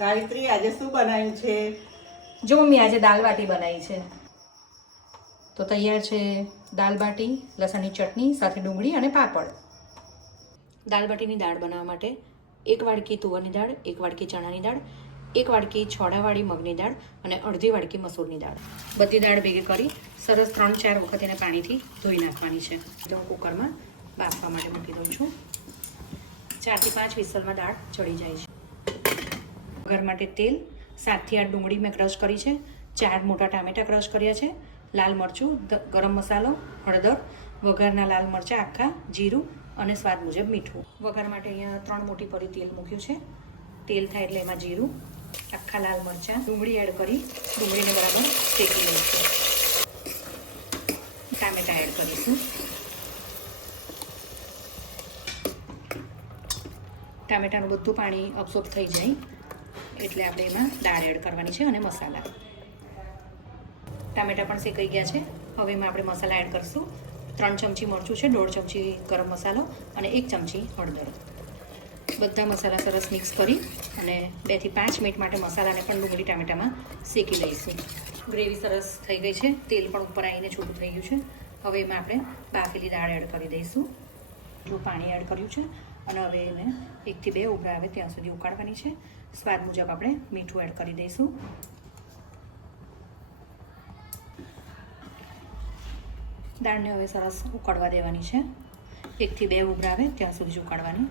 સાવિત્રી આજે શું બનાવ્યું છે? જો મમ્મી આજે દાલ બાટી બનાવી છે. તો તૈયાર છે દાલ બાટી, લસણની ચટણી સાથે ડુંગળી અને પાપડ. દાલ બાટીની દાળ બનાવવા માટે 1 વાડકી તુવરની દાળ, 1 વાડકી ચણાની દાળ, 1 વાડકી છોડાવાળી મગની દાળ અને અડધી વાડકી મસૂરની દાળ. બધી દાળ ભેગી કરી સરસ 3-4 વખત એને પાણીથી ધોઈ નાખવાની છે. તો હું કુકરમાં બાફવા માટે મૂકી દઉં છું. 4 થી 5 વિસલમાં દાળ ચડી જાય છે. વઘાર માટે તેલ, 7 થી 8 ડુંગળી મેં ક્રશ કરી છે, 4 મોટા ટામેટા ક્રશ કર્યા છે, લાલ મરચું, ગરમ મસાલો, હળદર, વઘારના લાલ મરચાં આખા, જીરું અને સ્વાદ મુજબ મીઠું. વઘાર માટે અહીંયા 3 મોટી પરી તેલ મૂક્યું છે. તેલ થાય એટલે એમાં જીરું, આખા લાલ મરચાં, ડુંગળી એડ કરી ડુંગળીને બરાબર શેકી લઈશું. ટામેટા એડ કરીશું. ટામેટાનું બધું પાણી અબ્સોર્બ થઈ જાય એટલે આપણે એમાં દાળ એડ કરવાની છે અને મસાલા. ટામેટા પણ શેકાઈ ગયા છે. હવે એમાં આપણે મસાલા એડ કરીશું. 3 ચમચી મરચું છે, 1.5 ચમચી ગરમ મસાલો અને 1 ચમચી હળદર. બધા મસાલા સરસ મિક્સ કરી અને 2 થી 5 મિનિટ માટે મસાલાને પણ ડુંગળી ટામેટામાં શેકી લઈશું. ગ્રેવી સરસ થઈ ગઈ છે. તેલ પણ ઉપર આવીને છૂટું થઈ ગયું છે. હવે એમાં આપણે બાફેલી દાળ એડ કરી દઈશું. થોડું પાણી એડ કર્યું છે અને હવે એને 1 થી 2 ઉભરા આવે ત્યાં સુધી ઉકાળવાની છે. સ્વાદ મુજબ આપણે મીઠું એડ કરી દઈશું. દાળને હવે સરસ ઉકળવા દેવાની છે. 1 થી 2 ઉભરા આવે ત્યાં સુધી જ ઉકાળવાની.